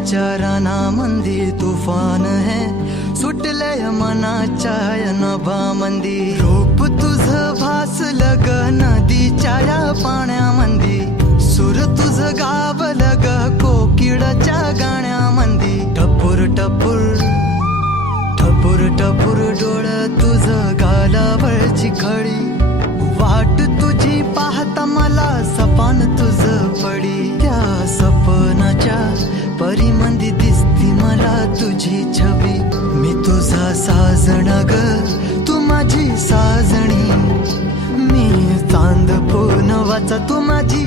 प्रेमाच्या रानामंदी तुफान है सुटलय मनाच्या नभामंदी रूप तुझं भासलं ग नदीच्या या पाण्यामंदी सूर तुझं गावलं ग कोकिळाच्या गाण्यामंदी टपूर टपूर टपूर टपूर डोळं तुझं गालावरची खडी वाट तुझी पाहता मला सपान तुझं पडी त्या सपनाच्या परीमंदी दिसती मला तुझी छबी मी तुझा साजण ग तू माझी साजणी मी चांद पूनवाचा तू माझी